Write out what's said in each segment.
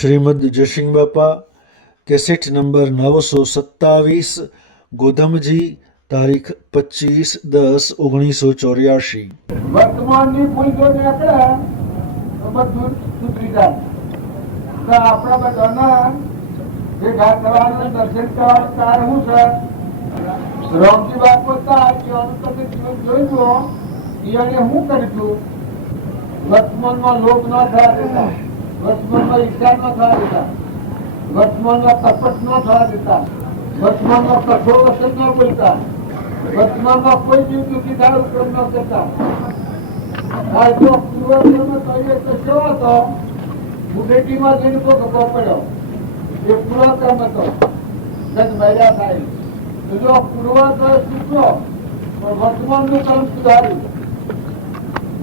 શ્રીમદ જયસિંહ બાપા cassette number 927 ગોધમજી તારીખ 25/10/1984। વર્તમાનની ભૂલ જો નીકળે તો બધું સુધરી જાય। તો આપણા બધાના ભેગા થવાનું દર્શન કરવાનું કારણ શું છે? રામજી બાપુ હતા તમે જીવન જોયું એને શું કરીશું? વર્તમાનમાં લોભ ન થયા દેતા, વર્તમાનમાં ઈચ્છા ન થયા દેતા, વર્તમાનમાં કપટ ન થયા દેતા, વર્તમાનમાં કઠોર વચન ન બોલતા, વર્તમાનમાં કોઈ જીવ દુઃખી થાય ઉપક્રમ ન કરતા। જો પૂર્વજન્મ કહીએ તો કેવો હતો? મુઠેટીમાં જઈને કોઈ ગભો પડ્યો, એ પૂર્વક્રમ હતો, જગ મર્યા થાય। જો પૂર્વજ શીખ્યો પણ વર્તમાનનું કર્મ સુધાર્યું,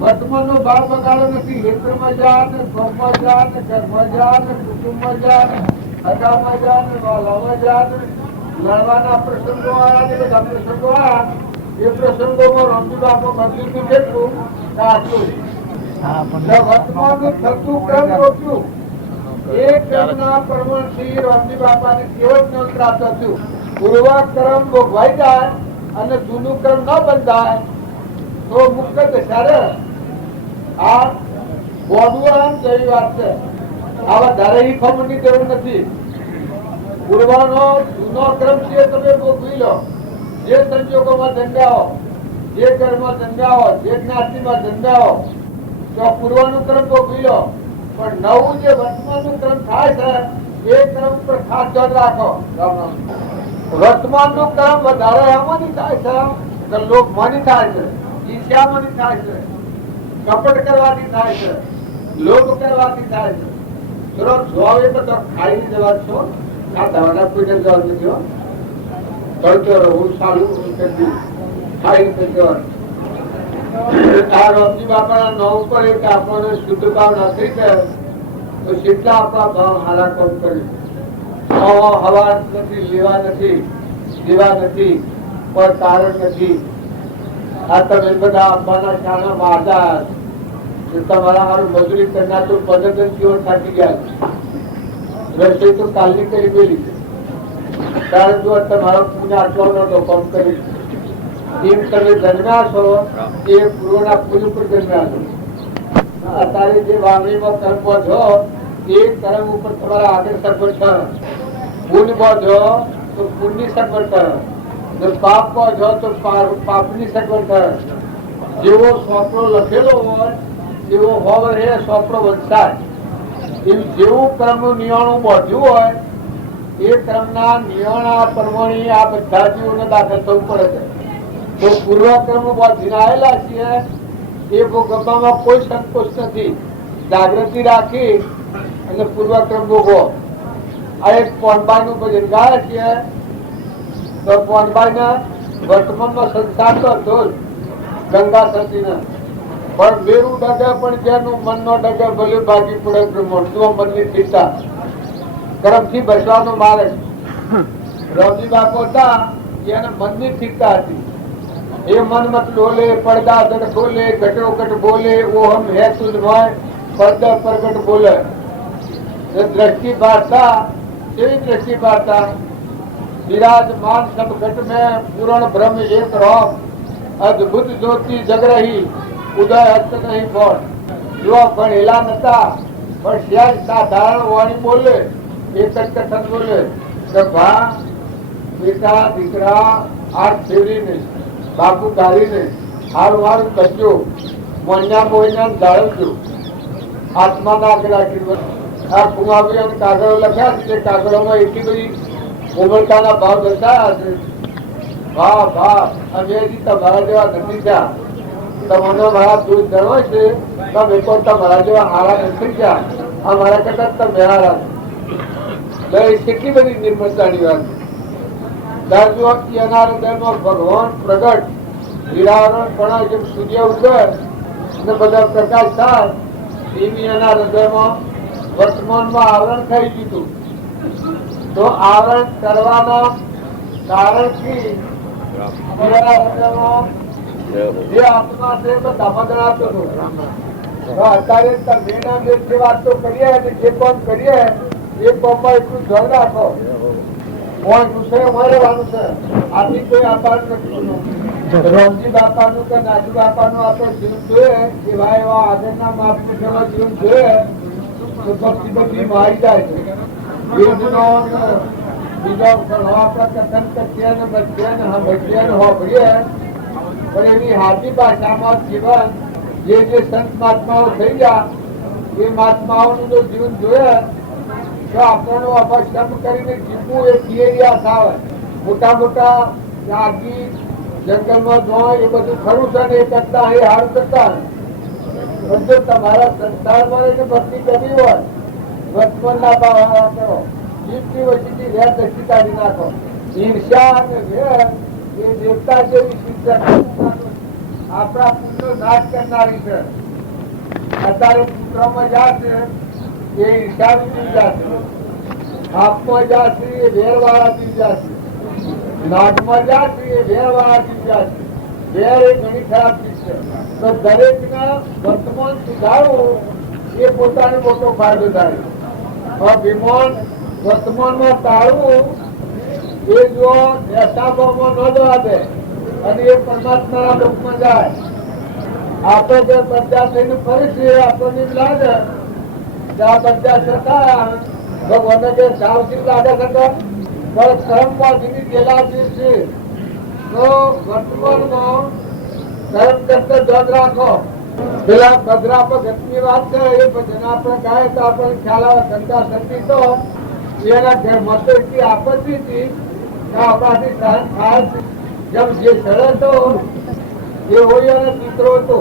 વર્તમાનનો ભાવ બગાડો નથી। ક્ષેત્રમાં જા ને સ્વમાં જા ને ઘરમાં જા ને કુટુંબમાં જા ને હગામાં જા ને વાલામાં જા ને લડવાના પ્રસંગો આવ્યા ને બધા પ્રસંગો આવ્યા, એ પ્રસંગોમાં રામજી બાપુ બદલીનું કેટલું આટલું વર્તમાનનું થતું ક્રમ રોક્યું। એ ક્રમના પ્રમાણથી રામજી બાપાને કેવળ જ્ઞાન પ્રાપ્ત થયું। પૂર્વક્રમ ભોગવાઈ જાય અને જૂનું ક્રમ ન બંધાય તો મુક્ત દશા। આ બોડુઆન જેવી વાત છે। આવા ધારે ખમણની જરૂર નથી। પૂર્વનો જૂનો ક્રમ છે તમે ભોગવી લો। જે સંજોગોમાં જન્મ્યા હો, જે ઘરમાં જન્મ્યા હો, જે જ્ઞાતિમાં જન્મ્યા હો, તો પૂર્વનું ક્રમ ભોગવી લો। પણ નવું જે વર્તમાનનું ક્રમ થાય છે એ ક્રમ પર ખાસ ધ્યાન રાખો। વર્તમાનનું ક્રમ વધારે એમાંથી થાય છે કે લોભમાંની થાય છે, ઈર્ષ્યામાંની થાય છે, કપટ કરવાથી થાય છે, લોભ કરવાથી થાય છે। ચલો જોવે તો ખાઈ જવા છો, આ દવાના કોઈને જવા નથી। તળતો રહું સારું ખાઈ આ રામજી બાપાના નામ ઉપર એક આપણને શુદ્ધ ભાવ નથી થયો તો કેટલા આપણા ભાવ હારા કામ કરી હવા નથી, લેવા નથી, દેવા નથી, કોઈ કારણ નથી। આ તમે બધા આપવાના શાના વાદા તમારા હારું મજૂરી કરનાર તો પદ્ધતિ જીવન થાકી ગયા। રસોઈ તો કાલની કરી ગયેલી કારણ જો તમારો પૂજા આટલો નતો કામ કરી એમ તમે જન્મ્યા છો એ પૂર્વના પૂજ ઉપર જન્મ્યા છો। અત્યારે જે વાવણીમાં કર્મ છો એ કર્મ ઉપર તમારા આગળ સગવડ છે। પુણ્ય બાંધો તો પુણ્યની સગવડ કરે, પાપ બાંધો તો પાપની સગવડ કરે। જેવો સોપડો લખેલો હોય એવો હોવ રે સોપડો વંચાય। એમ જેવું કર્મનું નિયાણું બાંધ્યું હોય એ ક્રમના નિયાણા પ્રમાણે આ બધા જીવોને દાખલ થવું પડે છે। તો પૂર્વક્રમ બાંધીને આવેલા છીએ એ ભોગવવામાં કોઈ સંકોચ નથી। જાગૃતિ રાખી અને પૂર્વક્રમ ભોગવો। આ એક પોનબાઈ નું ભજન ગાય છે તો પોનબાઈ ને વર્તમાનમાં સંસાર તો હતો જ ગંગા સતીને, પણ મેરું ડગે પણ જેનું મન નો ડગે ભલે ભાગી પડે બ્રહ્મણ મનની ચિંતા કર્મથી બચવાનો માર્ગ। રામજી બાપુ હતા એને મનની ચિંતા હતી। એ મન મત ડોલે, પડદા જડ ખોલે, ઘટોઘટ બોલે, ઓહમ હે તુજ ભય, પડદા પ્રગટ બોલે। दृष्टि बाता तेरी दृष्टि बाता विराजमान सब घट में पूर्ण ब्रह्म एक रॉप अद्भुत ज्योति जग रही उदय हस्त नहीं बोल। जो भणेला नता પણ સહેજ સાધારણ વાણી બોલે, એક જ કથન બોલે કે ભા બેટા દીકરા આ ફેરીને બાપુ ગાળીને હારું હારું કરજો, મોઈના મોઈના જાળવજો, આત્માના આગળ રાખી। આ કુમારી અને કાગળો લખ્યા છે, કાગળોમાં એટલી બધી કોમળતાના ભાવ દર્શાયા છે। વાહ વાહ અમે તમારા જેવા નથી ગયા, તમને મારા દૂધ ધરવા છે, તમે પણ તમારા જેવા હારા નથી ગયા, આ મારા કરતા તમે હારા કેટલી બધી નિર્મળતાની વાત। દાદુ એના હૃદયમાં ભગવાન પ્રગટ નિરાવરણ પણ જેમ સૂર્ય ઉગે અને બધા પ્રકાશ થાય એવી એના હૃદયમાં વર્તમાનમાં આવરણ થઈ ગયું। તો આવરણ કરવાના કારણથી જે આત્મા છે તો દમદનાતો હતો। અત્યારે તમે વાત તો કરીએ જે કામ કરીએ એક પપ્પા એટલું ધ્યાન રાખો કોઈ ગુસ્સે રહેવાનું છે આથી કોઈ આભાર નથી રામજી બાપાનું કે નાથુ બાપાનું આપણે જીવન જોઈએ એવા એવા આગળના મહાપુરુષોના જીવન જોઈએ તો ભક્તિ બધી મારી જાય છે વેદનો બીજો આપણે કથન કરીએ ને બધીએ ને સાંભળીએ ને હોભળીએ પણ એની હાથી ભાષામાં જીવન જે સંત મહાત્માઓ થઈ ગયા એ મહાત્માઓનું જો જીવન જોઈએ તો આપણને અપશ્રમ કરીને જીવવું એ થિયરિયા આવે મોટા મોટા ત્યાગી જંગલમાં જોવા એ બધું ખરું છે ને એ કરતા એ હાર કરતા જો તમારા સંસારમાં રહીને ભક્તિ કરવી હોય વર્તમાન ના ભાવ કરો જીવની વચ્ચેથી વેર દસી કાઢી નાખો ઈર્ષા અને વેર એ દેવતા જેવી શિક્ષા આપણા પુણ્યો નાશ કરનારી છે અત્યારે પુત્રમાં જાશે એ ઈર્ષાની જીવ જશે આપમાં જાશે એ વેરવાળા જીવ જશે નાગમાં જાશે એ વેરવાળા જીવ જશે વેર એ ઘણી ખરાબ ચીજ છે તો દરેકના વર્તમાન સુધારવું એ પોતાને મોટો ફાયદો થાય અભિમાન વર્તમાનમાં ટાળવું એ જો ભાવમાં ન જવા દે અને એ પરમાત્માના લોકમાં જાય આપણે જે બધા થઈને ફરી છીએ આપણને લાગે કે આ બધા છતાં ભગવાનને જે સાવચેત લાગે છે પણ કર્મવાદીની પેલા જે છે તો વર્તમાનમાં કર્મ કરતા ધ્યાન રાખો પેલા ભદ્રા ભગતની વાત છે એ ભજન આપણે ગાય તો આપણને ખ્યાલ આવે ગંગા સતી તો એના ઘરમાં તો એટલી આપત્તિ હતી કે આપણાથી સહન થાય જેમ જે સરળ હતો એ હોય અને ચિત્રો હતો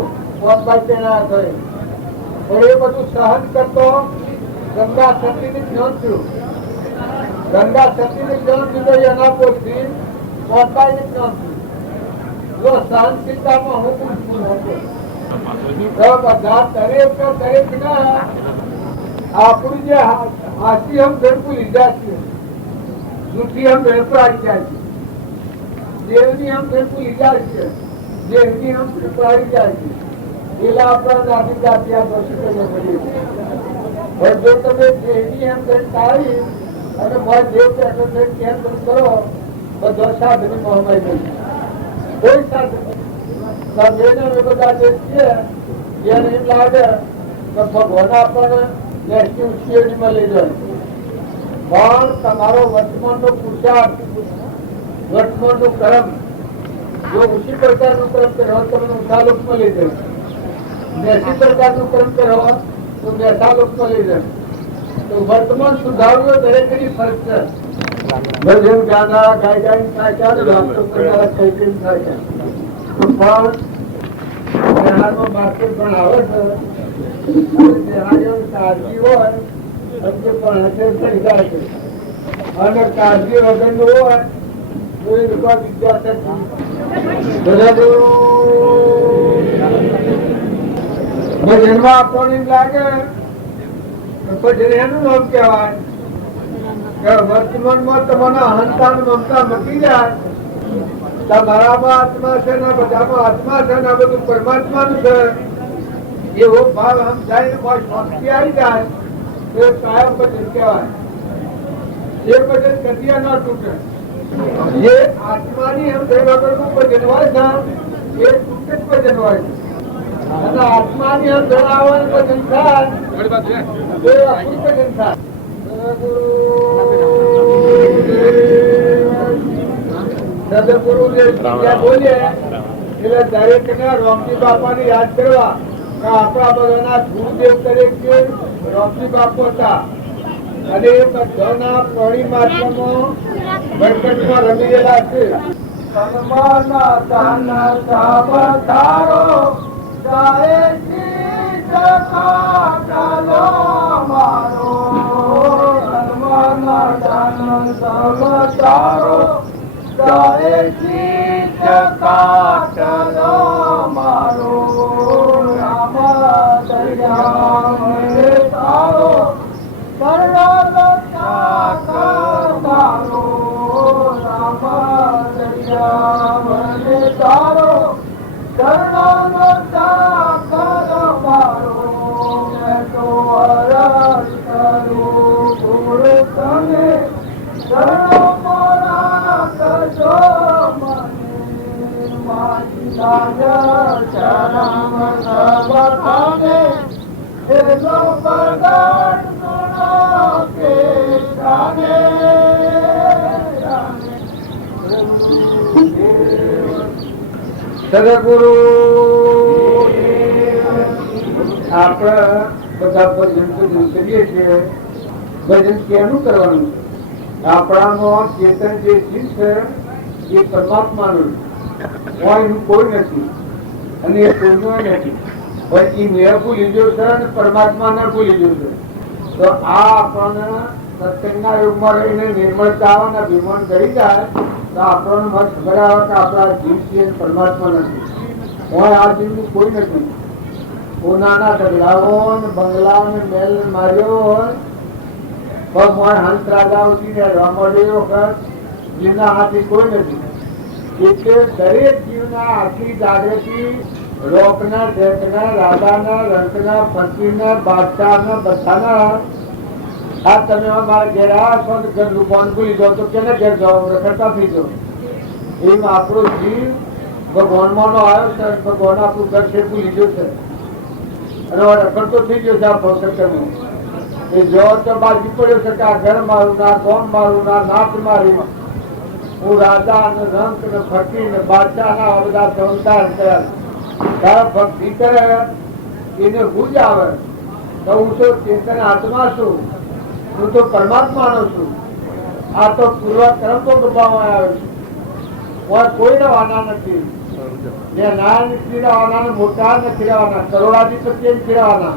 પણ એ બધું સહન કરતો ગંગા સતીને જ્ઞાન થયું ગંગા સતીને જ્ઞાન થયું એના પોતથી પોતાને જ્ઞાન થયું જો સહનશીલતામાં હું બધા દરેક ના આપણું જે હાથી હમ ભેડકું લીધા છે જૂઠી હમ ભેડકું આવી જાય છે દેવની હમ ભેડકું લીધા છે દેવની હમ ભેડકું આવી જાય છે પેલા આપણા નાગરિક જાતિ આ દોષિત પડી પણ જો તમે દેવની હમ ભેડ ટાળી અને દેવ કેમ કરો બધો સાધની મોહમાઈ ગઈ કોઈ સાધન બધા જે છે એને એમ લાગે કે ભગવાન આપણને નેશનલ ઉશ્કેરણીમાં લઈ જાય પણ તમારો વર્તમાનનો પુરુષાર્થ વર્તમાનનું કર્મ જો ઉસી પ્રકારનું કર્મ કરો તમને ઉષાલોકમાં લઈ જાય નેશી પ્રકારનું કર્મ કરો તો નેશાલોકમાં લઈ જાય તો વર્તમાન સુધારવું દરેકની ફરજ છે ભજન ગાનારા ગાય ગાય થાય છે વાતો કરનારા કઈ થાય છે પણ બિહારમાં માર્કેટ પણ આવે છે બિહારીઓની કાળજી હોય પણ હશે થઈ જાય છે અને કાળજી વગરનું હોય તો એ લોકો વિદ્યાર્થી ભજનમાં આપણને લાગે પછી એનું નામ કહેવાય કે વર્તમાનમાં તમને અહંતા મમતા મટી જાય તમારામાં આત્મા છે ને બધામાં આત્મા છે ને બધું પરમાત્માનું છે એવો ભાવ આમ જાય શાંતિ આવી જાય તો એ કાયમ ભજન કહેવાય એ ભજન કદીયા ના તૂટે જે આત્માની એમ વગરનું ભજન હોય છે એ તૂટે જ ભજન હોય છે અને આત્માની એમ જણાવવાનું ભજન થાય એ અપૂર ભજન થાય સદગુરુ બોલે એટલે દરેક ને રામજી બાપા ને યાદ કરવા આપણા બધાના ગુરુદેવ તરીકે રામજી બાપુ હતા અને એ બધાના પ્રાણી માત્રામાં ગણપતિમાં રમેલા છે કાટલો મારો રામ દરિયા મને તારો કરલો મારો રામ દરિયા મને તારો કરલો મારો મેં તો અરજ કરું સદગુરુ આપણે બધા ભજન કરીએ છીએ. ભજન કેનું કરવાનું? આપણામાં ચેતન જે શીલ છે એ પરમાત્માનું એનું કોઈ નથી અને એ કોઈનું નથી. પણ એ મેં ભૂલી ગયો છે અને પરમાત્માને ભૂલી ગયો છે. તો આ આપણને સત્સંગના યુગમાં રહીને નિર્મળતા આવે ને વિમોન કરી જાય તો આપણને મત ખબર આવે કે આપણા જીવ છે પરમાત્મા નથી. હોય આ જીવનું કોઈ નથી. નાના ઢગલાઓ ને બંગલા ને મેલ માર્યો હોય પણ હંસ રાજા ઉઠીને રહેવા મળ્યો વખત જીવના હાથી કોઈ નથી. એટલે દરેક જીવના આખી જાગૃતિ રોકના શેખના રાજાના રંકના ફકીરના બાદશાહના બધાના આ તમે મારા ઘેર આવ્યા છો તો ઘરનું ફોન ભૂલી જાઓ તો કેને ઘેર જાઓ રખડતા થઈ જાઓ. એમ આપણો જીવ ભગવાનમાં નો આવ્યો છે. ભગવાન આપણું ઘર છે ભૂલી ગયો છે અને રખડતો થઈ ગયો છે આ ભક્તમાં. એ જો તો બાજી પડ્યો છે કે આ ઘર મારું ના કોમ મારું ના નાચ મારી હું રાજા ને રંક ને ફકીર ને બાદશાહ ના બધા સંસાર કરે ભક્તિ કરે એને હું જ આવે તો હું તો ચેતન આત્મા છું. હું તો પરમાત્મા નો છું. આ તો પૂર્વ કર્મ તો ડૂબાવવામાં આવ્યો છે. કોઈ વાના નથી. જે નાના નથી રહેવાના મોટા નથી રહેવાના કરોડાધિપતિ નથી રહેવાના.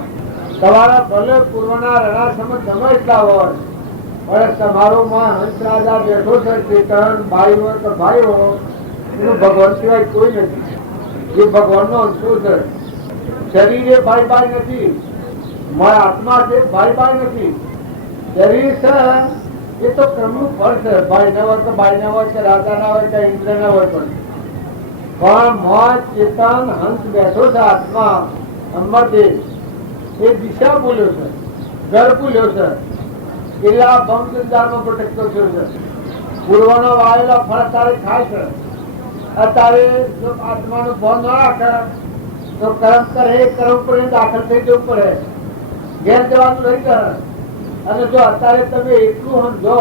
તમારા ભલે પૂર્વના રણા સમજ ગમે એટલા હોય પણ તમારો માં હંસ રાજા બેઠો છે ચેતન ભાઈ હોય તો ભાઈ હોય એનું ભગવાન સિવાય કોઈ નથી. એ ભગવાન નો અંશો છે. શરીર એ ભાઈ ભાઈ નથી. મારા આત્મા છે ભાઈ ભાઈ નથી. શરીર છે એ તો ક્રમનું ફળ છે. ભાઈ ના હોય તો ભાઈ ના હોય કે રાજા ના હોય કે ઇન્દ્ર ના હોય પણ મોજ ચેતન હંસ બેઠો છે આત્મા અમરદેવ એ દિશા ભૂલ્યો છે. ઘર ભૂલ્યો છે. કેટલા ભંગ સંસારમાં ભટકતો થયો છે. પૂર્વનો વાયેલા ફળ અત્યારે ખાય છે. અત્યારે જો આત્માનું ભાન ના રાખે તો કર્મ કરે કર્મ પર દાખલ થઈ જવું પડે. ઘેર જવાનું રહી કરે. અને જો અત્યારે તમે એટલું સમજો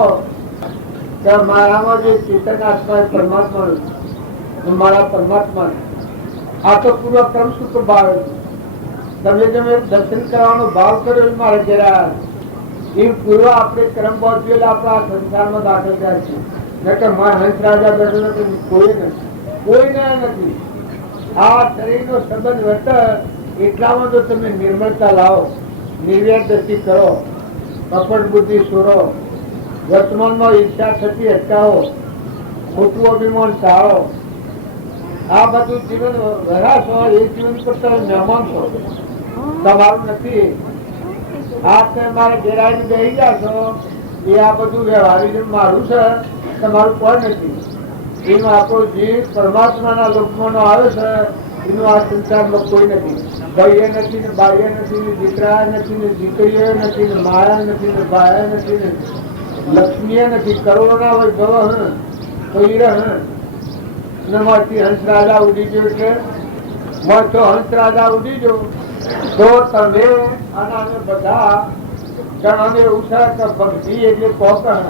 કે મારામાં જે ચેતન આત્મા પરમાત્મા મારા પરમાત્મા આ તો પૂર્વ કર્મ સૂત્ર ભાવે છે. તમે દર્શન કરવાનો ભાવ કર્યો મારે જરા એ પૂર્વ આપણે કર્મ પહોંચેલા આપણા સંસારમાં દાખલ થાય છે. નકર હંસ રાજા બેઠો નથી. કોઈ નથી. કોઈને નથી. આ શરીરનો સંબંધ વર્તે એટલામાં જો તમે નિર્મળતા લાવો નિર્વ્યાજ દ્રષ્ટિ કરો કપટ બુદ્ધિ છોડો વર્તમાનમાં ઈચ્છા થતી અટકાવો ખોટું અભિમાન ટાળો. આ બધું જીવન વરાશો એ જીવન પર તમે મહેમાન છો. તમારું નથી. આ તમે મારા ઘેરાઈને બેસી ગયા છો એ આ બધું વ્યવહારિક મારું છે. તમારું કોઈ નથી. એનો આપણો જીવ પરમાત્માના લોકમાં આવે છે. એનું આ સંસારમાં કોઈ નથી. ભાઈએ નથી ને બાઈએ નથી ને દીકરા નથી ને દીકરીઓ નથી ને માયા નથી ને ભાયા નથી ને લક્ષ્મીએ નથી. કરોડો ના હોય ભવ તો હીરા માંથી હંસ રાજા ઉડી ગયો છે. તો હંસ રાજા ઉડી ગયો તો તમે અને બધા જણાને એવું છે કે ભક્તિ એટલે કોકણ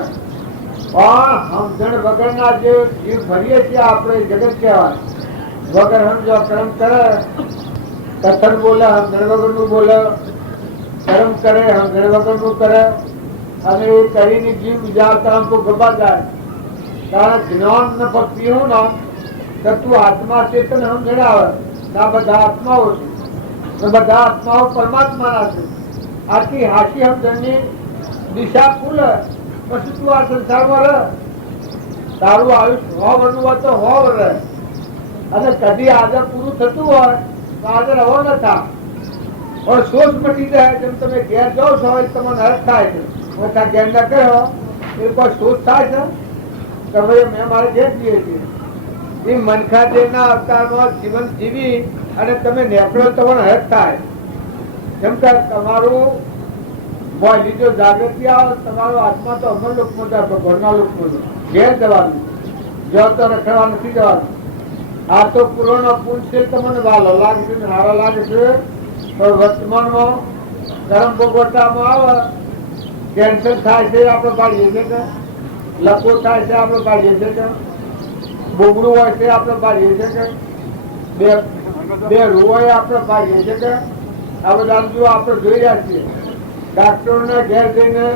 પણ સમજણ વગરના જે જીવ ભરીએ છીએ આપણે જગત કહેવાય. વગર સમજો કર્મ કરે કથન બોલે સમજણ વગરનું બોલે કર્મ કરે સમજણ વગરનું કરે અને એ કરીને જીવ બીજા કામ તો ગભા જાય. કારણ જ્ઞાન ને ભક્તિ હું ના કે તું આત્મા ચેતન સમજણ આવે. આ બધા આત્માઓ છે. બધા આત્માઓ પરમાત્માના છે. આથી હાસી સમજણની દિશા ખુલે પછી તું આ સંસારમાં રહે. તારું આયુષ્ય 100 વર્ષનું હોય તો 100 વર્ષ રહે. અને કદી આજે પૂરું થતું હોય તો આજે રવો ન થાય પણ શોષ મટી જાય. જેમ તમે ઘેર જાઓ છો એ તમને હર્ષ થાય છે. ઓછા ઘેર ન કહો એ કોઈ શોષ થાય છે કે ભાઈ મેં મારે ઘેર જઈએ છીએ. એ મનખા દેવના અવતારમાં જીવન જીવી અને તમે નેકળો તમને હર્ષ થાય. કેમ કે તમારું લીધો જાગૃતિ આવે તમારો આત્મા તો અમર લોકમાં જાય ભગવાનના લોકમાં ઘેર જવાનું. જો તો રખડવા નથી જવાનું. આ તો પૂર્વનો પુણ્ય તમને વાલો લાગે છે હારો લાગે છે તો વર્તમાનમાં કર્મ ભોગવટામાં આવે કેન્સર થાય છે આપણે પાડીએ છીએ કે લપો થાય છે આપણે પાડીએ છીએ કે બોગડું હોય છે આપણે પાડીએ છીએ કે બે બે રૂવાએ આપણે ભાગીએ છે કે આ બધા જો આપણે જોઈ રહ્યા છીએ ડાક્ટરોને ઘેર જઈને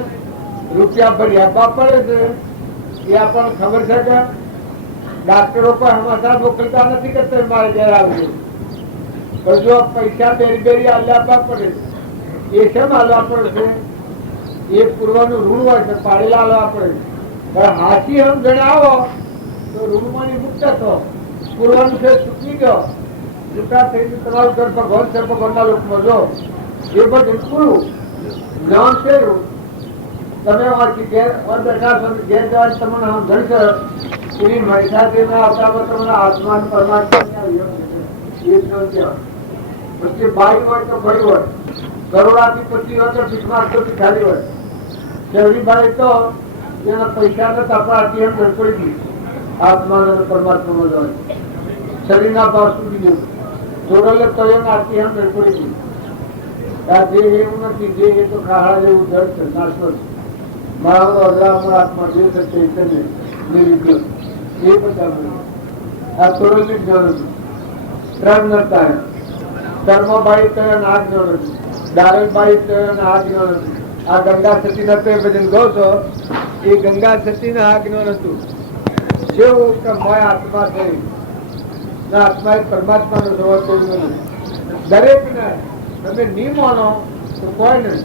રૂપિયા ભરી આપવા પડે છે એ આપણને ખબર છે કે ડાક્ટરો પણ હંમેશા મોકલતા નથી કે તમે મારે ઘેર આવજો, પણ જો પૈસા બેરી બેરી આપવા પડે એ કેમ હાલવા પડે છે? એ પૂર્વનું ઋણ હોય છે, પાડેલા હાલવા પડે. પણ હાથી સમજણ આવો તો ઋણમાંની મુક્ત થો, પૂર્વનું છે ચૂકી ગયો, છૂટા થઈને તમારું ઘર ભગવાન છે, ભગવાનના લોકમાં જો એ બધું પૂરું જ્ઞાન છે. તમે અમારી ઘેર બેઠા છો, ઘેર જવાની તમને સમજણ છે એની મહિષાથી આવતા તમને આત્માન પરમાત્મા પછી ભાઈ હોય તો ભાઈ હોય, કરોડાથી પછી હોય તો ભીખમાં ખાલી હોય. શરીરભાઈ તો એના પૈસા નતા આપણાથી એમ પડી ગઈ આત્મા અને પરમાત્મા હોય. શરીરના ભાવ સુધી ગયું જોડેલે તો એને આથી એમ પડી ગઈ. આ જે એવું નથી, જે એ તો ખાડા જેવું જળ છે, નાશવંત. મારો અજરામણ આત્મા જે છે ચૈતન્ય એ બધા આ થોડું જ્ઞાન હતું. ત્રણ નતા ધર્મભાઈ તો એને આ જ્ઞાન હતું, દારેલભાઈ તો એને આ જ્ઞાન હતું. આ ગંગા સતી નતો ભજન ગો છો એ ગંગા સતી ને આ જ્ઞાન હતું. જેવું કે મય આત્મા થઈ આત્મા એ પરમાત્મા નો સ્વભાવ કોઈ નથી. દરેક ને તમે નહીં માનો તો કોઈ નહીં,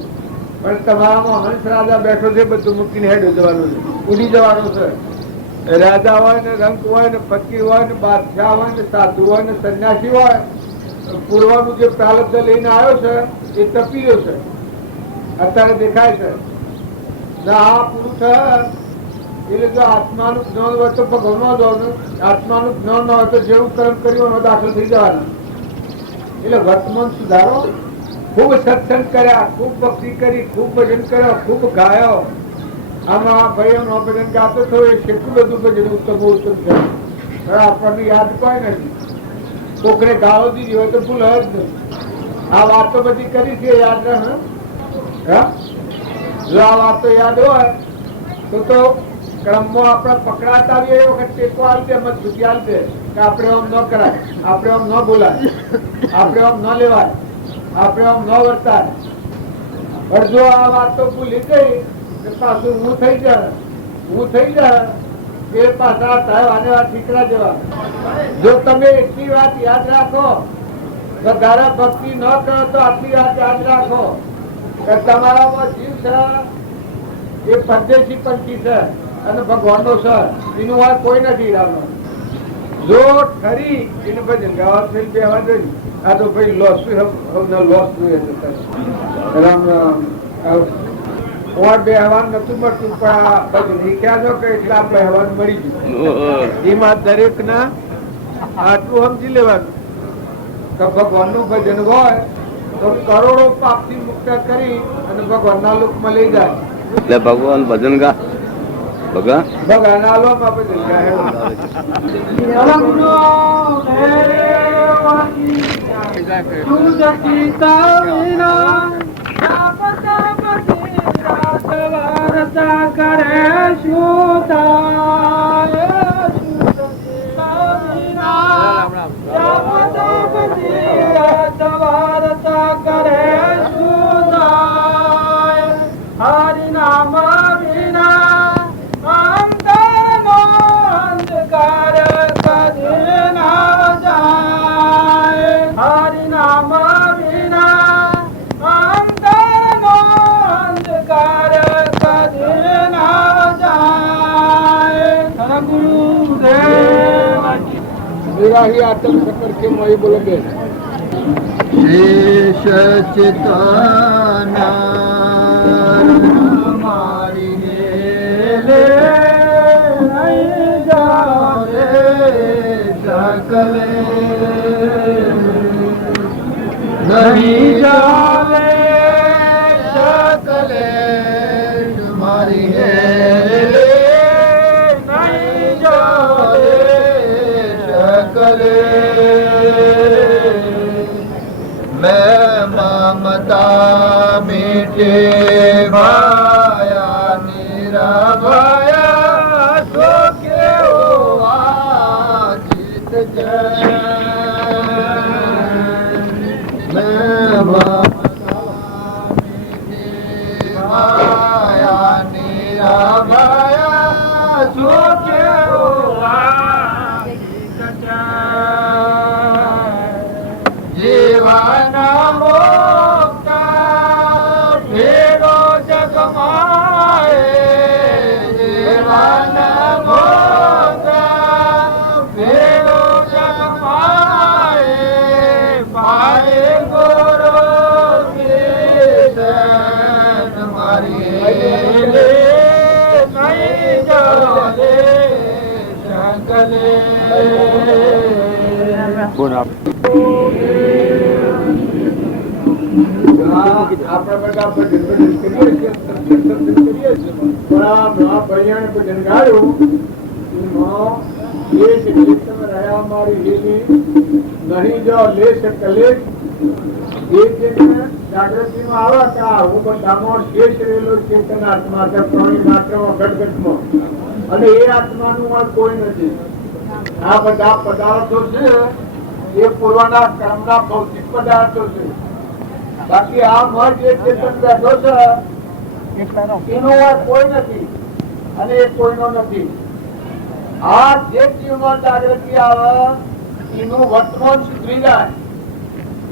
પણ તમારામાં હંસ રાજા બેઠો છે, બધું મૂકીને હેડ જવાનું છે, ઉડી જવાનું છે. રાજા હોય ને રંક હોય ને ફકીર હોય ને બાદશાહ હોય ને સાધુ હોય ને સંન્યાસી હોય, પૂર્વનું જે પ્રાલબ્ધ લઈને આવ્યો છે એ તપી ગયો છે, અત્યારે દેખાય છે. આ પુરુષ એટલે જો આત્માનું જ્ઞાન હોય તો ભગવાન જવાનું, આત્માનું જ્ઞાન ન હોય તો જેવું કર્મ કર્યું એનો દાખલ થઈ જવાનું. એટલે વર્તમાન સુધારો. ખૂબ સત્સંગ કર્યા, ખૂબ ભક્તિ કરી, ખૂબ ભજન કર્યો, ખૂબ ગાયો. આમાં ભાઈઓ નો ભજન ગાતો થયો એ કેટલું બધું ભજન ઉત્તમ ઉત્તમ છે, પણ આપણને યાદ કોઈ નથી. કોકને ગાળો દીધી હોય તો ભૂલ જ નહીં. આ વાતો બધી કરી છે યાદ રહે. જો આ વાતો યાદ હોય તો ક્રમમાં આપણે પકડાતા આવીએ એ વખત ટેકો આવશે, મજબૂતી આવશે કે આપણે આમ ન કરાય, આપણે આમ ન બોલાય, આપણે આમ ન લેવાય, આપણે આમ ન વર્તાય. પણ જો આ વાતો ભૂલી ગઈ કે પાછું હું થઈ જાય એ પાછા થાય આને આ ઠીકરા જેવા. જો તમે એટલી વાત યાદ રાખો તો તારા ભક્તિ ન કરો તો આટલી વાત યાદ રાખો કે તમારામાં જીવ છે એ પરદેશી પંખી છે અને ભગવાનનો છે, એનું વાત કોઈ નથી રામનો. જો ખરી એને ભજન ગાવા થઈ બેવા જોઈએ. આ તો ભાઈ લોસ લોસ જોઈએ રામ રામ. બેહવાન નતું મળતું પણ આ ભજન શીખ્યા છો કે એટલા બેહવાન મળી ગયું. એમાં દરેક ના આટલું સમજી લેવાનું કે ભગવાન નું ભજન હોય તો કરોડો પાપ થી મુક્ત કરી અને ભગવાન ના લોક માં લઈ જાય. એટલે ભગવાન ભજન ગા ભગવાન ના લોક માં ભજન ગાય. કરે હરિ નામ વિના અંતર નો અંધકાર કદી ના જાય. હરિ નામ વિના અંતર નો અંધકાર કદી ના જાય. ગુરુદેવ વિરાહી આતમ સકર કે મોઈ બોલો બે નહીં જાવે શકલે મારી હે નહીં જાવે શકલે मैं ममता मीठे भाया नीरा भाया तो के जीत जय બોલ આપ આપણા બધા ભજન કરીએ છીએ, સત્સંગ કરીએ છીએ, પણ આ મહાભૈયાને ભજન ગાયું એ જ કીર્તન રહ્યા મારી હેલી નહીં જો લેશ કલેશ એ જેને જાગૃતિમાં આવે કે હું બધામાં શેષ રહેલો ચેતન આત્મા છે, પ્રાણી માત્રમાં ઘટઘટમાં, અને એ આત્માનું આ કોઈ નથી. આ બધા પદાર્થો છે એ પૂર્વના કર્મના ભૌતિક પદાર્થો છે. બાકી આ મન જે ચેતન બેઠો છે એનું આ કોઈ નથી અને એ કોઈનો નથી. આ જે જીવમાં જાગૃતિ આવે એનું વર્તમાન સુધરી જાય,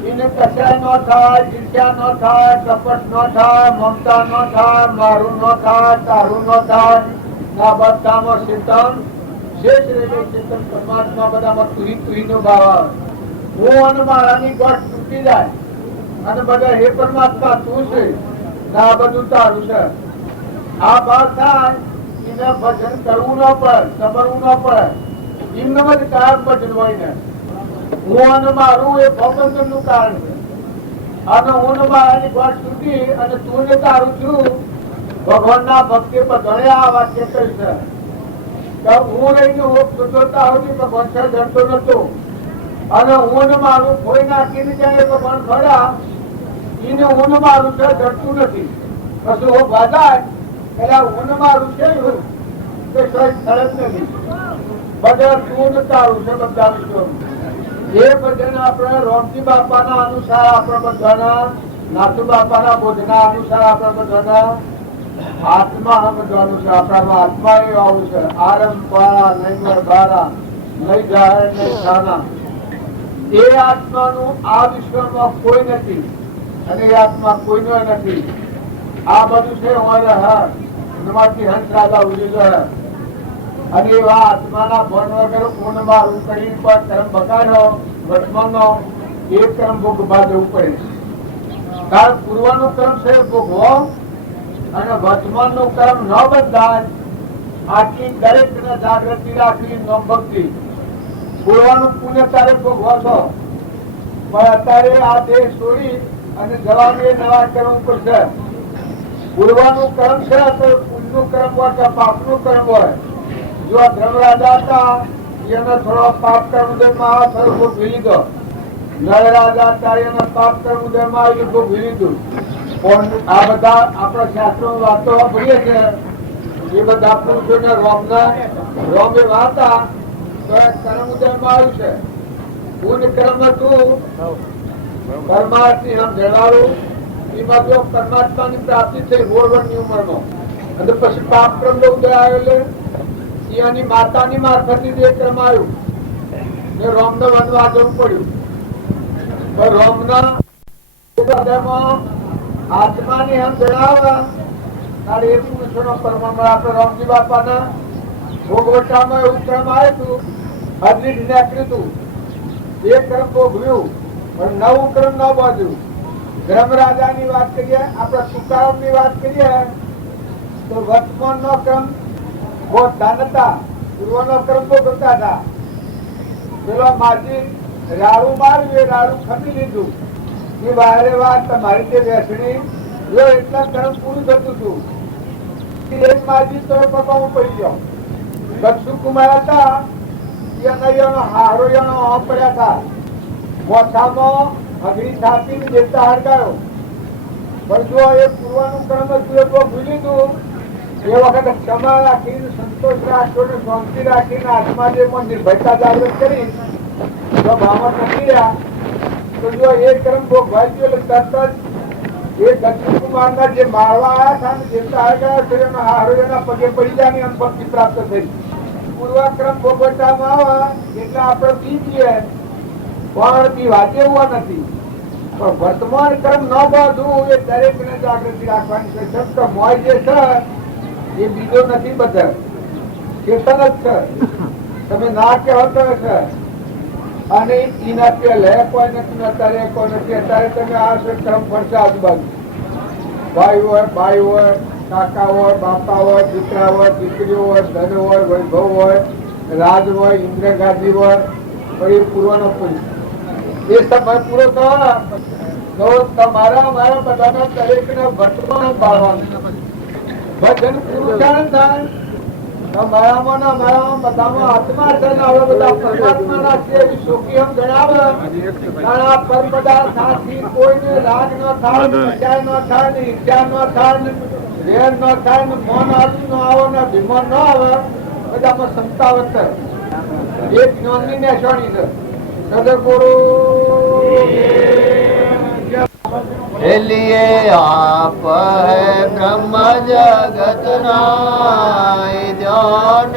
એને કચાય ન થાય, ઈર્ષ્યા ન થાય, કપટ ન થાય, મમતા ન થાય, મારું ન થાય, તારું ન થાય. આ બધામાં ચેતન શેષ રહેલું ચેતન પરમાત્મા બધામાં તુરી તુરીનો ભાવ આવે. હું અને મારાની ગોઠ તૂટી જાય અને બધા હે પરમાત્મા તું છે, આ બધું તારું છે. આ ભાવ થાય એને ભજન કરવું ન પડે, સમરવું ન પડે. એમને જ કારણ ભજન હોય ને હું અને મારું એ ભવબંધન નું કારણ છે. અને હું ને મારાની ગોઠ તૂટી અને તું ને તારું છું. ભગવાનના ભક્તિ બધાને આ વાક્ય કહ્યું છે કે હું રહીને હું જોતા હોતી ભગવાન છે જડતો નતો, અને હું ને મારું કોઈ નાખીને જાય ભગવાન ખરા એને હું ને મારું છે જડતું નથી. પછી હું બાધાય એટલે હું ને મારું છે તે કઈ ખરજ નથી. બધા તું ને તારું છે બધા વિશ્વ. એ ભજન આપણે રોમજી બાપાના અનુસાર આપણે બધાના, નાથુ બાપાના બોધના અનુસાર આપણે બધાના આત્મા સમજવાનું છે. આપણામાં આત્મા એ આવું છે, આરંભા નહીં બારા નહીં જાહેર નહીં ખાના. એ આત્માનું આ વિશ્વમાં કોઈ નથી અને એ આત્મા કોઈનો નથી. આ બધું છે એમાંથી હંસ રાજા ઉડી જાય અને એવા આત્માના ભણ વગર પૂર્ણ મારું કરી પર કર્મ બગાડ્યો વર્તમાનનો એ કર્મ ભોગવા જવું પડે. કારણ પૂર્વનું કર્મ છે ભોગવો અને વર્તમાનનું કર્મ ન બંધાય. આટલી દરેક જાગૃતિ રાખવી નો ભક્તિ. પૂર્વનું પુણ્ય તારે ભોગવો છો, પણ અત્યારે આ દેહ છોડી અને જવાનું એ નવા કર્મ પડશે. પૂર્વનું કર્મ છે તો પુણ્યનું કર્મ હોય કે પાપનું કર્મ હોય. જો આ ધર્મ રાજા હતા એને થોડો પાપ કર્મ ઉદયમાં આવે થોડો ભોગવી લીધો. નળ રાજા હતા એના પાપ કર્મ ઉદયમાં આવી ભોગવી લીધું. પણ આ બધા આપણા શાસ્ત્રો વાતો ભણીએ છે એ બધા પુરુષોને રોમ એ વાતા તો કર્મ ઉદયમાં આવ્યું છે. પુણ્ય કર્મ હતું પરમાર્થની આમ જણાવું એમાં જો પરમાત્માની પ્રાપ્તિ થઈ 16 વર્ષની ઉંમરમાં, અને પછી પાપ ક્રમ ઉદય આવેલો એની માતાની મારફતથી જે ક્રમ આવ્યું ને રોમને વનવા જવું પડ્યું. પણ રોમના આત્માની આમ જણાવવા તારે એ પુરુષોનો પરમાત્મા આપણે રોમજી બાપાના ભોગવટામાં એવું ક્રમ આવ્યું હતું, હજી નીકળ્યું હતું. એ ક્રમ ભોગવ્યું પણ નવું ક્રમ ન બાંધ્યું. ધર્મ રાજાની વાત કરીએ, આપણે તુકારામ ની વાત કરીએ તો વર્તમાન નો ક્રમ બહુ દાનતા, પૂર્વ નો ક્રમ બહુ કરતા હતા. પેલો માજી રાડું માર્યું, એ રાડું ખમી લીધું એ વારે વાર તમારી તે બેસણી જો એટલા કર્મ પૂરું થતું હતું. એક માજી તો પગમાં પડી ગયો. દક્ષુ કુમાર હતા એનો હારો એનો પડ્યા હતા. મોથામાં અગ્નિ થાપીને દેવતા હળગાયો. પણ જો એ પૂર્વનું કર્મ હતું એ ભૂલી લીધું. એ વખતે ક્ષમા રાખીને, સંતોષ રાખ્યો, શાંતિ રાખીને આત્માદેવમાં નિર્ભયતા જાગૃત કરી જો ભાવમાં ટકી રહ્યા તો જો એ કર્મ ભોગવાઈ ગયો એટલે તરત જ એ દક્ષિણ કુમારના જે મારવા આવ્યા હતા ને દેવતા હળગાયો છે એનો હારો એના પગે પડી જાય ને ભક્તિ પ્રાપ્ત થઈ. પૂર્વક્રમ ભોગવટામાં આવે એટલે આપણે પી જઈએ પણ પીવા જેવું નથી. પણ વર્તમાન કર્મ ન બાંધવું એ દરેક ને જાગૃતિ રાખવાની છે. સંત મોય જે છે એ બીજો નથી, બધા ચેતન જ છે. તમે ના કહેવો તો છે અને એના પેલે કોઈ નથી, અત્યારે કોઈ નથી. અત્યારે તમે આ ક્રમ ફરશે આજુબાજુ. ભાઈ હોય, ભાઈ હોય, કાકા હોય, બાપા હોય, દીકરા હોય, દીકરીઓ હોય, ધન હોય, વૈભવ હોય, રાજ હોય, ઇન્દ્ર ગાદી હોય, પણ એ પૂર્વનો પુરુષ એ સમય પૂરો થયો તો તમારા અમારા બધાના દરેકના વર્તમાન પાડવાનું ભજન પૂરું થાય ને અમારામાં બધામાં આત્મા છે ને હવે બધા પરમાત્માના છે એવી શોકી એમ જણાવે કારણ આ પરમ પદાર્થ સાથી કોઈને રાગ ન થાય ને વિચાર ન થાય ને ઈચ્છા ન થાય ને વેર ન થાય ને મન આદુ ન આવે ને ભીમન ન આવે બધામાં સમતાવત એક જ્ઞાનની નિશાની છે સદગુરુ लिए आप है ब्रह्म जगत नाय ध्यान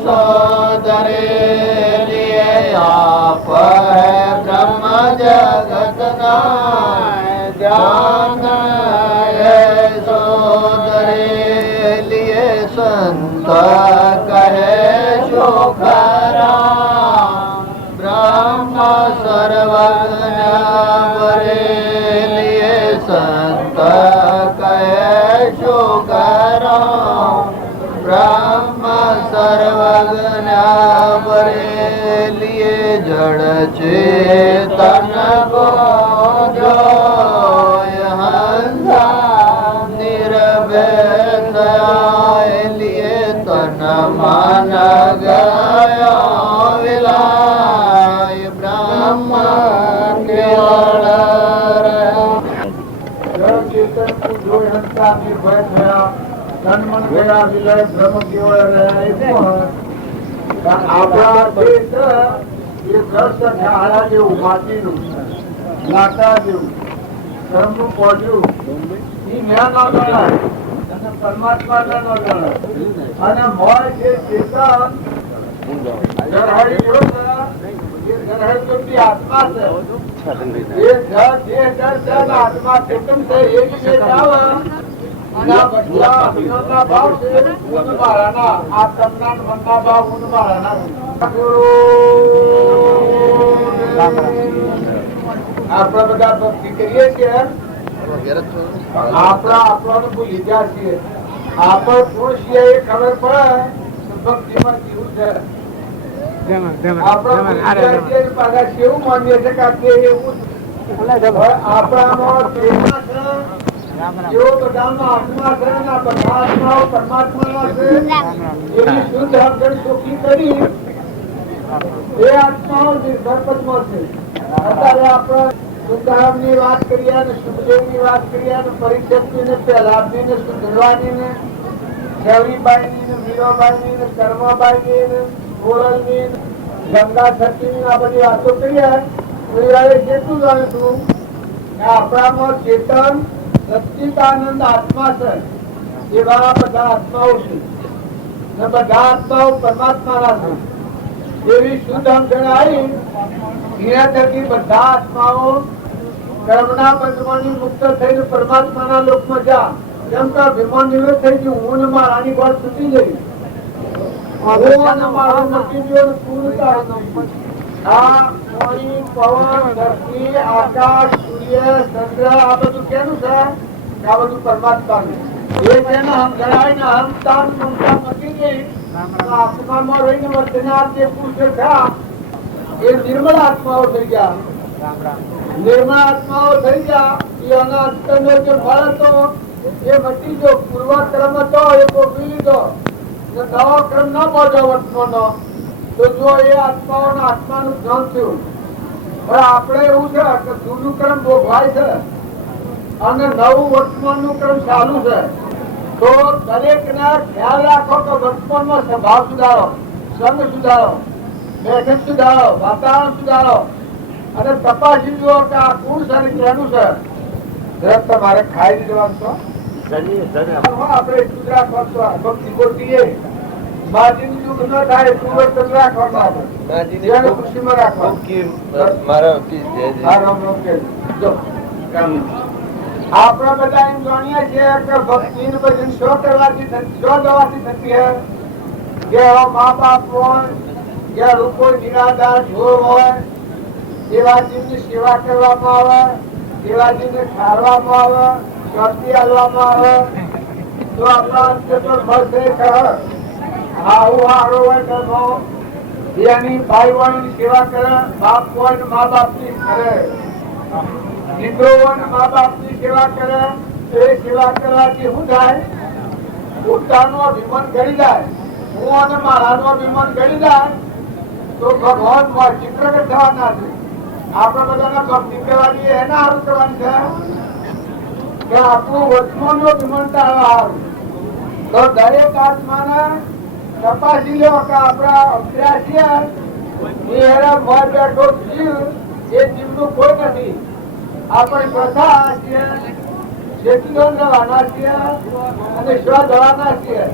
सोदरे लिए आप है ब्रह्म जगत नाय ध्यान सोदरे लिए संत कहे शोखरा ब्रह्म सर्वज्ञ लिए संत कहे शोकरा ब्रह्म सर्वज्ञ लिए जड़ चेतन को जो हंसा निर्भय लिए तन मन गया विलाय ब्रह्म પરમાત્મા અને મોય જે ચેતન આત્મા છે આત્મા ચેતન છે એ જ આપડે બધા ભક્તિ કરીએ છીએ આપણા ભૂલી ગયા છીએ આપણે કોણ છીએ એ ખબર પડે ભક્તિમાં કેવું છે આપણે પાછા કેવું માનીએ છીએ કે એવું આપણામાં પ્રેરણા છે જેવો બધામાં આત્મા છે ને બધા આત્માઓ પરમાત્માના છે એવી શુદ્ધ સમજણ ચોખ્ખી કરી એ આત્માઓ નિર્ભરપદમાં છે અત્યારે આપણે સુધારની વાત કરીએ અને સુખદેવની વાત કરીએ અને પરિષદની ને પ્રહલાદની ને સુધરવાની ને શેવડીબાઈની ને મીરાબાઈની ને કર્માબાઈની ને ગોરલની ગંગા સતીની આ બધી વાતો કરીએ તો કેટલું જાણીશું આપણામાં ચેતન સચ્ચિદાનંદ આત્મા છે એવા બધા આત્માઓ છે ને બધા આત્માઓ પરમાત્માના છે એવી શુદ્ધ સમજણ આવી એના થકી બધા આત્માઓ કર્મના બંધમાંથી મુક્ત થઈને પરમાત્માના લોકમાં જા કેમ કે અભિમાન નિવૃત્ત થઈ ગયું હું ને મારાની વાત છૂટી ગઈ હું અને મારો નક્કી ગયો પૂર્ણતા આ પાણી પવન ધરતી આકાશ સૂર્ય ચંદ્ર આ બધું કેનું છે આ બધું પરમાત્માનું એ તેને સમજણાય ને હમતા મમતા મટી ગઈ આત્મામાં રહીને વર્તનાર જે પુરુષો થયા એ નિર્મળ આત્માઓ થઈ ગયા નિર્મળ આત્માઓ થઈ ગયા એના અંતરનો જે ફળ હતો એ મટી ગયો પૂર્વ ક્રમ હતો એ ભોગવી લીધો નવો ક્રમ ન પહોંચ્યો વર્તમાનનો તો જો એ આત્માઓના આત્માનું જ્ઞાન થયું પણ આપણે એવું છે કે જૂનું ક્રમ ભોગવાય છે અને નવું વર્તમાનનું ક્રમ ચાલુ છે તો દરેકને ખ્યાલ રાખો કે વર્તમાનમાં સ્વભાવ સુધારો સંગ સુધારો બેઠક સુધારો વાતાવરણ સુધારો અને તપાસી જુઓ કે આ કોણ શરીર એનું છે તમારે ખાઈ દેવાનું તો આપણે સુધરા કરશો ભક્તિ બોલીએ માજીનું દુઃખ ન થાય પૂર્વર્તન રાખવાનું ખુશીમાં રાખવાનું આપણા બધા એમ જાણીએ છીએ કે ભક્તિ ભજન શો કરવાથી શો દવાથી થતી હે કે મા બાપ હોય કે રૂપો નિરાધાર ઢોર હોય એવા જીવની સેવા કરવામાં આવે એવા જીવને ઠારવામાં આવે શક્તિ આપવામાં આવે તો આપણા અંતે તો મળશે આવું હારો હોય ધર્મો એની ભાઈ બહેનની સેવા કરે, બાપ હોય ને મા બાપની કરે, દીકરો હોય ને મા બાપની સેવા કરે. એ સેવા કરવાથી શું થાય? પોતાનો અભિમાન કરી જાય. હું અને મારાનો અભિમાન કરી જાય તો ભગવાન ચિત્ર થવાના છે. આપણે બધાને ભક્તિ કરવાની એના સારું કરવાની છે કે આપણું વર્તમાનનું અભિમાન ટાળવા સારું. તો દરેક આત્માને તપાસી લો કે આપણા અભ્યાસ છે એ મોર બેઠો જીવ, એ જીવનું કોઈ નથી. આપણી પ્રથા છે જેટલો જવાના છીએ અને સ્વ જવાના છીએ.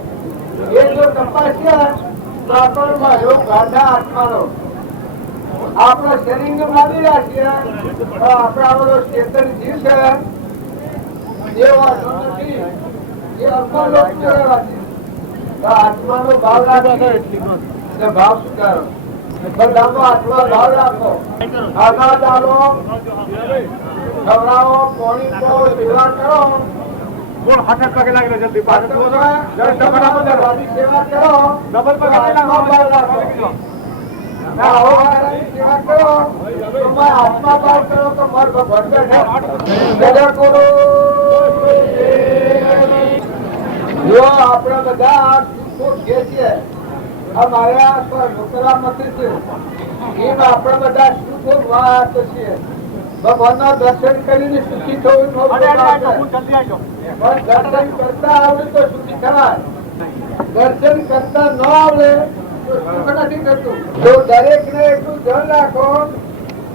એ જો તપાસ્યા તો આપણો માર્યો ગાંડા આત્માનો. આપણા શરીરને મારી રાખીએ તો આપણા બધો ચેતન જીવ છે એ વાતો નથી, એ અપલોક રહેવાથી. આત્માનો ભાવ રાખીએ, ભાવ સુધારો. બધાનો આત્મા ભાવ રાખો. આઘાત આલો, ખવડાવો, પાણી પો, સેવા કરો. સેવા કરો, આત્મા ભાવ રાખો. સેવા કરો તો આત્મા ભાવ કરો તો માર ભગવાન જો આપણે બધા કે છીએ અમારા નોકરા મત છે એમ આપણે બધા સુખો વાત છીએ. ભગવાનના દર્શન કરીને સુખી થવું દર્શન કરતા આવડે તો સુખી થવાય, દર્શન કરતા ન આવડે તો સુખ નથી થતું. તો દરેક ને એટલું ધ્યાન રાખો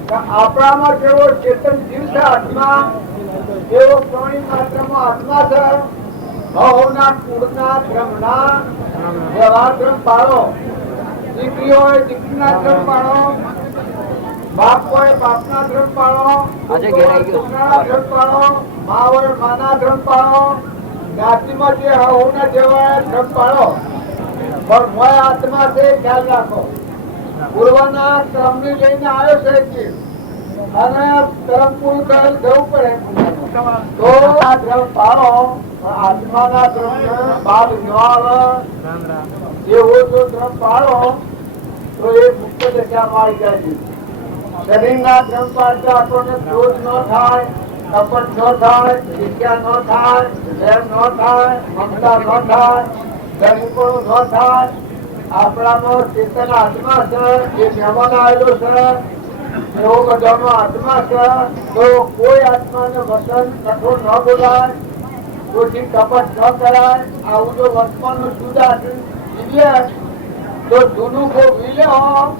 કે આપણામાં જેવો ચેતન જીવ છે આત્મા, એવો પ્રાણી માત્રમાં આત્મા છે. ભાવના કુળના ધર્મના વ્યવહાર ધર્મ પાળો. દીકરી હોય દીકરીના ધર્મ પાળો, બાપ હોય બાપના ધર્મ પાળો, છોકરાના ધર્મ પાળો, મા હોય માના ધર્મ પાળો, જ્ઞાતિમાં જે હોના જેવા ધર્મ પાળો. પણ મોય આત્મા છે ખ્યાલ રાખો. પૂર્વના ક્રમની લઈને આવ્યો છે જીવ અને કર્મ પૂરું કરેલ જવું પડે તો આ ધર્મ પાળો. આત્માના ધર્મ બાદ નિવાળ એવો જો ધર્મ પાળો તો એ મુક્ત દશામાં આવી જાય છે. શરીરના ધર્મ પાળતા આપણને ક્રોધ ન થાય, કપટ ન થાય, ઈર્ષ્યા ન થાય, પ્રેમ ન થાય, મમતા ન થાય, ગરીબોનું ન થાય. આપણાનો ચેતન આત્મા છે, એ મહેમાન આવેલો છે એવો બધાનો આત્મા છે. તો કોઈ આત્માને વસન કઠોર ન બોલાય, કોઈથી કપટ ન કરાય. આવું જો વર્તમાનનું સુધા જીવીએ તો જૂનું કો વિલ્યો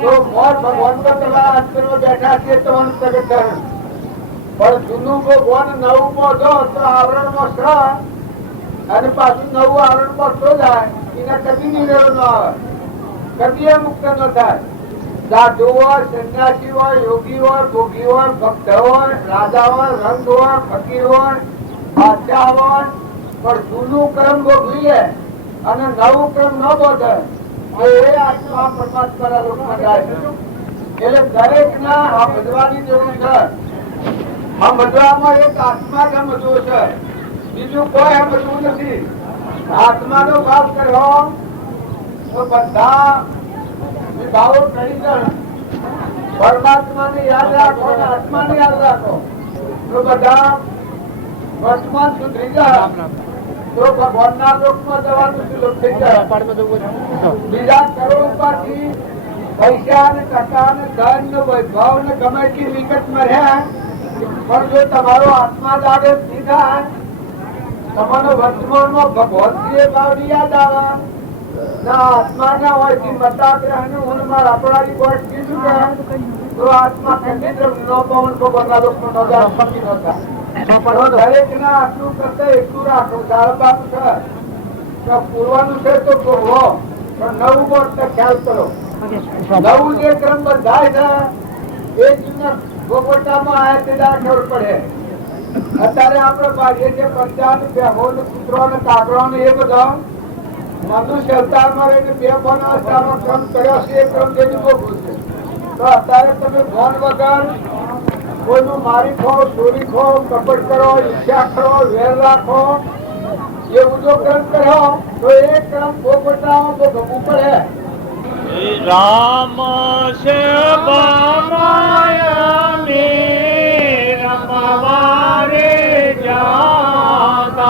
તો મોર ભગવાન તો તમારા આશ્રમમાં બેઠા છે તમને પ્રગટ કરે. પણ જૂનું કો ભગવાન નવું માં જો તો આવરણમાં છ અને પાછું નવું આવરણમાં છો જાય એના કદી નિવેડો ન આવે, કદી એ મુક્ત ન થાય. સાધુ હોય, સંન્યાસી હોય, યોગી હોય, ભોગી હોય, ભક્ત હોય, રાજા હોય, રંગ હોય, ફકીર હોય, બાદશાહ હોય, પણ જૂનું કર્મ ભોગવી લે અને નવું કર્મ ન બોધે તો એ આત્મા પરમાત્માના રૂપમાં જાય છે. એટલે દરેક ના આ બધવાની જરૂર છે. આ બધવામાં એક આત્મા જ બધું છે, બીજું કોઈ બધું નથી. આત્માનો ભાવ કર્યો તો બધા વિભાવો કરી જાય. પરમાત્માને યાદ રાખો અને આત્માને યાદ રાખો તો બધા વર્તમાન સુધરી જાય. તો ભગવાનના લોકમાં જવાનું સુલભ થઈ જાય. બીજા કરોડ પાછી પૈસા ને ટકા ને ધન ને વૈભવ ને ગમે તે વિકટમાં રહ્યા પણ જો તમારો આત્મા જાગે સીધા તમારો વર્તમાનમાં ભગવતજીએ ભાવની યાદ આવે ના આત્મા ના હોય થી મતાગ્રહ ને હું મારા આપણાની કોઈ કીધું કે તો આત્મા ખંડિત ન પવન કો બના લોક નો નજર પકી નતા. દરેક ના આટલું કરતા એટલું રાખો. દાળ બાપ છે પૂરવાનું છે તો પૂરવો, પણ નવું બોટ ખ્યાલ કરો. નવું જે ક્રમ બંધાય છે એ જીવના ભોગવટામાં આયા તે ખબર પડે. અત્યારે આપણે પાડીએ છીએ પંચાયત બેહો ને કૂતરો ને કાકડો ને એ બધા મનુષ્ય અવતારમાં રહીને બે ફોન અવતારનો ક્રમ કર્યો છે એ ક્રમ જેની ભોગવું છે. તો અત્યારે તમે ફોન વગર કોઈનું મારી ખો, ચોરી ખો, કપટ કરો, ઈચ્છા કરો, વેર રાખો એવું જો ક્રમ કર્યો તો એ ક્રમ ભોગવટામાં ભોગવવું પડે. રામ શબમાયને રમવારે જાતા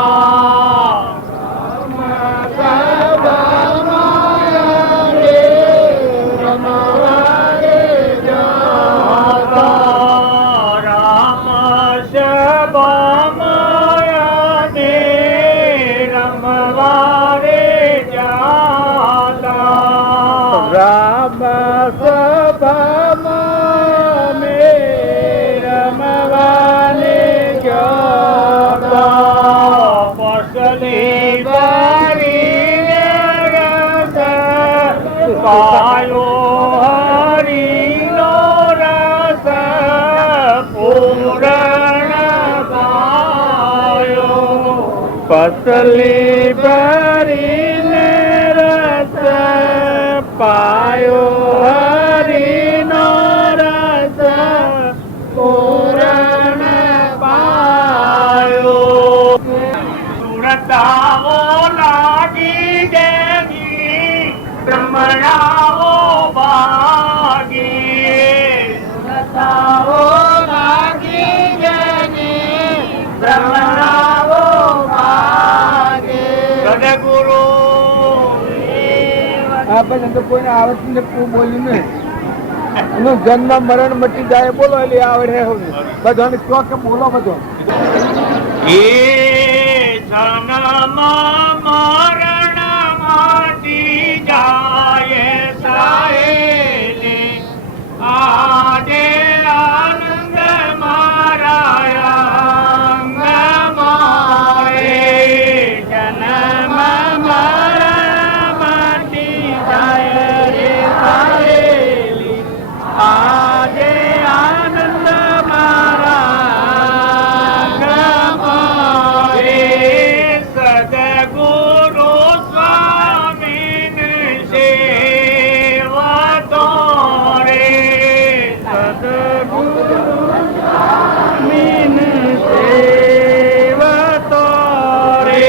રામ શબમાયને રમવારે જાતા રામ સભામાં મે રમવાને જાતા પસલી બારીને રસ પાયો હરિનો રસ પૂરણ પાયો પસલી ભરીને રસ પાયો હરિનો રસ પૂરણ પાયો સુરતાઓ લાગી દેવી બ્રહ્મણાઓ ભાગી સુરતાઓ લાગી દેવી બ્રહ્મણાઓ ભાગી સદગુરુ આ પછી તો કોઈને આવડતું ને કોઈ બોલ્યું નહીં એનું જન્મ મરણ મટી જાય બોલો એટલે આવડે બધાને કહો કે બોલો બધો એ જન્મ મરણ મટી જાય સાહેલી આડે આનંદ મારા અંગ મારે જન્મ મરણ મટી જાય રે સાહેલી આડે આનંદ મારા સદગુરુ સ્વામી સેવા રે સદગુરુ સ્વામી સેવા રે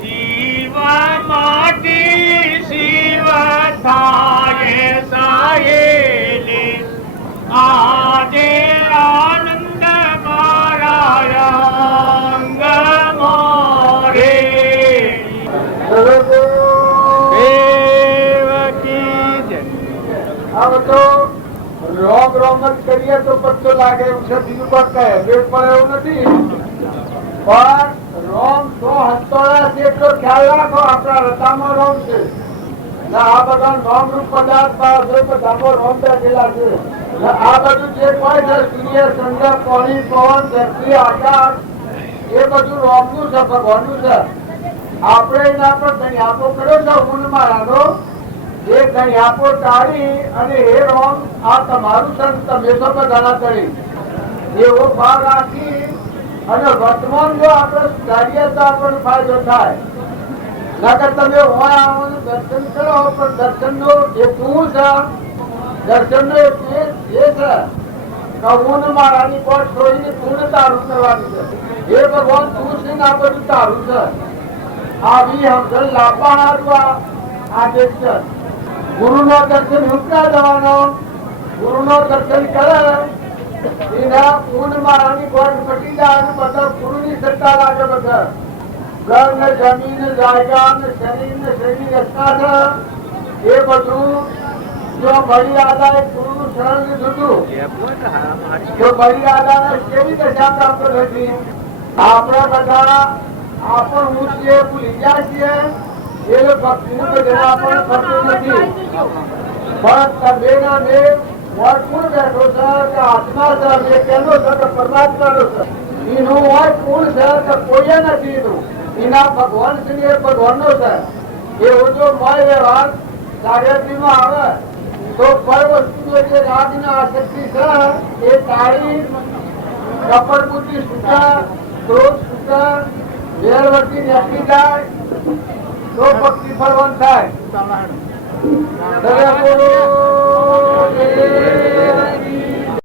જીવા માટી શિવ થાય સાયેલી આજે આનંદ મારા અંગ મોરે રોગ રોગ જ કરીએ તો પત્તો લાગે એવું છે બીજું પણ કહે વેટ પણ એવું નથી પણ રોમ તો હસ્તોળા છે એટલો ખ્યાલ રાખો આપણા રતામાં રોમ છે આ બધા નોમ રૂપ પદાર્થ બધામાં રોમ બેઠેલા છે આ બધું જે કોઈ છે સૂર્ય ચંદ્ર પાણી પવન ધરતી આકાશ એ બધું રોમનું છે ભગવાનનું છે આપણે એના પર ધન્યાપો કર્યો છે ઊંડ મારાનો એ ધન્યાપો ટાળી અને એ રોમ આ તમારું છે તમે તો બધાના કરી એવો ભાવ રાખી અને વર્તમાન જો આપણે સુધારીએ તો આપણને ફાયદો થાય નકર તમે હોય આવો દર્શન કરો પણ દર્શન નો એ શું છે દર્શન નો એ છે ઊંડ મારાની કોટ છોડીને પૂર્ણ તારું કરવાનું છે એ ભગવાન તું છે ને આ બધું તારું છે આવી સમજણ લાવવા હારવા આદેશ છે ગુરુ નો દર્શન રૂપના જવાનો ગુરુ નો દર્શન કરે એના ઊંડ મારાની કોટ પટી જાય બધા ગુરુ ની સત્તા લાગે બધા ઘર ને જમીન જાયગા ને શરીર ને શરીર રચના છે એ બધું જો મર્યાદા એ ગુરુ નું શરણ લીધું જો મર્યાદા કેવી દશા પ્રાપ્ત નથી આપણા બધા આપણ હું છીએ ભૂલી ગયા છીએ એ ભક્તિનું ભજન આપણને થતું નથી પણ તમે ના મેં કોણ બેઠો છે કે આત્મા છે મેં કેનો છે કે પરમાત્માનો છે એનું હોય કોણ છે કે કોઈ નથી એનું એના ભગવાન છે એ ભગવાનનો છે એવો જો મય વ્યવહાર જાગૃતિમાં આવે તો પર વસ્તુ જે રાગની આસક્તિ છે એ તાળી કપટ બુદ્ધિ છૂટા ક્રોધ છૂટા વેરવર્તી નેકી જાય તો ભક્તિ ફળવન થાય.